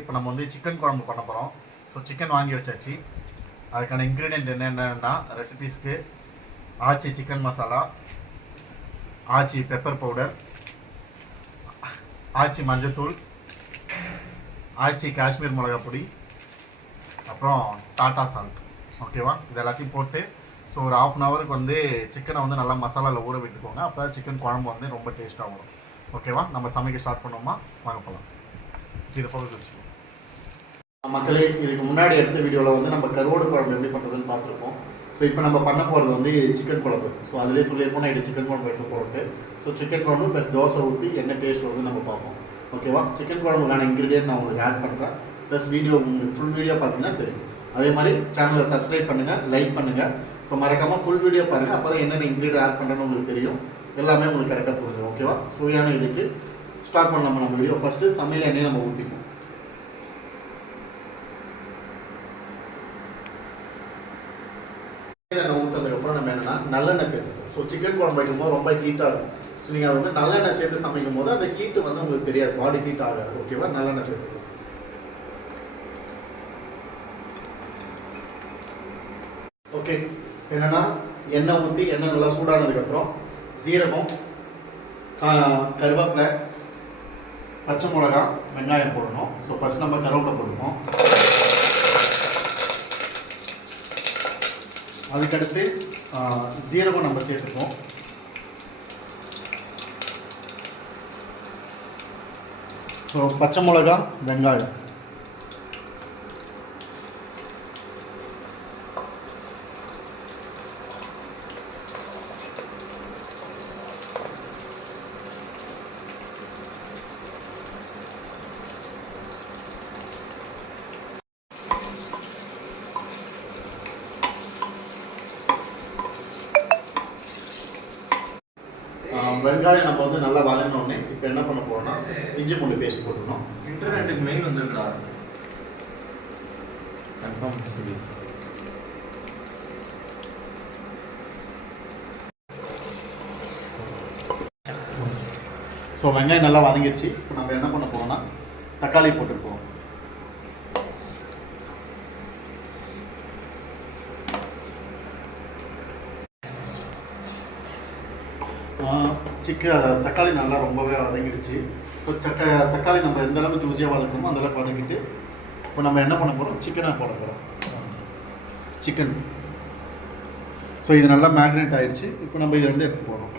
இப்போ நம்ம வந்து சிக்கன் குழம்பு பண்ண போகிறோம். ஸோ சிக்கன் வாங்கி வச்சாச்சு. அதுக்கான இன்க்ரீடியன்ட் என்னென்னா ரெசிபீஸ்க்கு ஆச்சி சிக்கன் மசாலா, ஆச்சி பெப்பர் பவுடர், ஆச்சி மஞ்சத்தூள், ஆச்சி காஷ்மீர் மிளகா பொடி, அப்புறம் டாட்டா சால்ட். ஓகேவா? இது எல்லாத்தையும் போட்டு ஸோ ஒரு 1/2 அன் ஹவருக்கு வந்து சிக்கனை வந்து நல்லா மசாலாவில் ஊற விட்டுக்கோங்க. அப்போ தான் சிக்கன் குழம்பு வந்து ரொம்ப டேஸ்ட்டாக வரும். ஓகேவா? நம்ம சமைக்க ஸ்டார்ட் பண்ணோமா? வாங்க போகலாம். இதை ஃபோக்கஸ் வச்சுக்கோங்க மக்களே. இதுக்கு முன்னாடி எடுத்த வீடியோவில் வந்து நம்ம கருவாடு குழம்பு எப்படி பண்ணுறதுன்னு பார்த்துருப்போம். ஸோ இப்போ நம்ம பண்ண போகிறது வந்து சிக்கன் குழம்பு. ஸோ அதிலே சொல்லியிருப்போம் நான் இது சிக்கன் குழம்பு வைக்க போட்டு. ஸோ சிக்கன் குழம்பு ப்ளஸ் தோசை ஊற்றி என்ன டேஸ்ட் வருதுன்னு நம்ம பார்ப்போம். ஓகேவா? சிக்கன் குழம்புக்கான இன்க்ரீடியன்ட் நான் உங்களுக்கு ஆட் பண்ணுறேன். ப்ளஸ் வீடியோ உங்களுக்கு ஃபுல் வீடியோ பார்த்தீங்கன்னா தெரியும். அதே மாதிரி சேனலை சப்ஸ்கிரைப் பண்ணுங்கள், லைக் பண்ணுங்கள். ஸோ மறக்காமல் ஃபுல் வீடியோ பாருங்கள். அப்போ தான் என்னென்ன இன்க்ரீடியன்ட் ஆட் பண்ணுறேன்னு உங்களுக்கு தெரியும். எல்லாமே உங்களுக்கு கரெக்டாக புரிஞ்சும். ஓகேவா? சுவையான இதுக்கு ஸ்டார்ட் பண்ணலாம் நம்ம வீடியோ. ஃபஸ்ட்டு சமையல் எண்ணெயை நம்ம ஊற்றிப்போம். எண்ணெய் ஊற்றதுக்கப்புறம் நம்ம என்னென்னா நல்லெண்ணெய் சேர்த்துப்போம். ஸோ சிக்கன் குழம்பு வைக்கும்போது ரொம்ப ஹீட்டாக இருக்கும். ஸோ நீங்கள் அதை வந்து நல்லெண்ணெய் சேர்த்து சமைக்கும் போது அந்த ஹீட்டு வந்து உங்களுக்கு தெரியாது, பாடி ஹீட் ஆகாது. ஓகேவா? நல்லெண்ணெய் சேர்த்துப்போம். ஓகே, என்னென்னா எண்ணெய் ஊற்றி எண்ணெய் நல்லா சூடானதுக்கப்புறம் சீரகம், கருவேப்பிலை, பச்சை மிளகா, வெங்காயம் போடணும். ஸோ ஃபஸ்ட் நம்ம கருவேப்பிலை போடுவோம். அதுக்கடுத்து ஜீரகம் நம்ம சேர்த்துப்போம். ஸோ பச்சை மிளகா, வெங்காயம். வெங்காயம் நம்ம வந்து நல்லா வதங்கினோடனே இப்போ என்ன பண்ண போறோம்னா இஞ்சி பூண்டு பேஸ்ட் போட்டுக்கணும். இன்டர்நெட்டுக்கு மெயின் வந்துருக்கா கன்ஃபார்ம் சொல்லி. ஸோ வெங்காயம் நல்லா வதங்கிடுச்சு. இப்போ நம்ம என்ன பண்ண போறோம்னா தக்காளி போட்டுருப்போம். தக்காளி நல்லா ரொம்பவே வதங்கிடுச்சு. இப்போ தக்காளி நம்ம எந்த அளவுக்கு ஜூஸியாக வதக்கணுமோ அந்த அளவுக்கு வதக்கிட்டு இப்போ நம்ம என்ன பண்ண போகிறோம், சிக்கனை போட போகிறோம். சிக்கன் ஸோ இது நல்லா மேக்னேட் ஆகிடுச்சு. இப்போ நம்ம இதை வந்து எடுத்து போகிறோம்.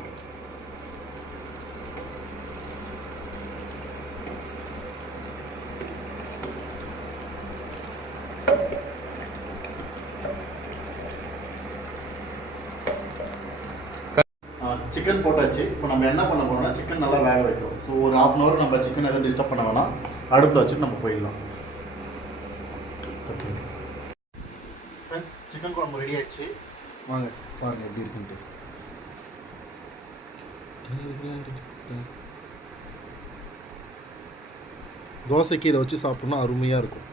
சிக்கன் போட்டாச்சு. இப்போ நம்ம என்ன பண்ண போகிறோம்னா சிக்கன் நல்லா வேக வைக்கிறோம். ஸோ ஒரு 1/2 அன் ஹவர் நம்ம சிக்கன் எதுவும் டிஸ்டர்ப் பண்ண வேணாம். அடுப்பில் வச்சுட்டு நம்ம போயிடலாம். ஃப்ரெண்ட்ஸ், சிக்கன் குழம்பு ரெடி ஆயிடுச்சு. வாங்க பாருங்க எப்படி இருக்குன்ட்டு. தோசைக்கு இதை வச்சு சாப்பிட்டோம்னா அருமையாக இருக்கும்.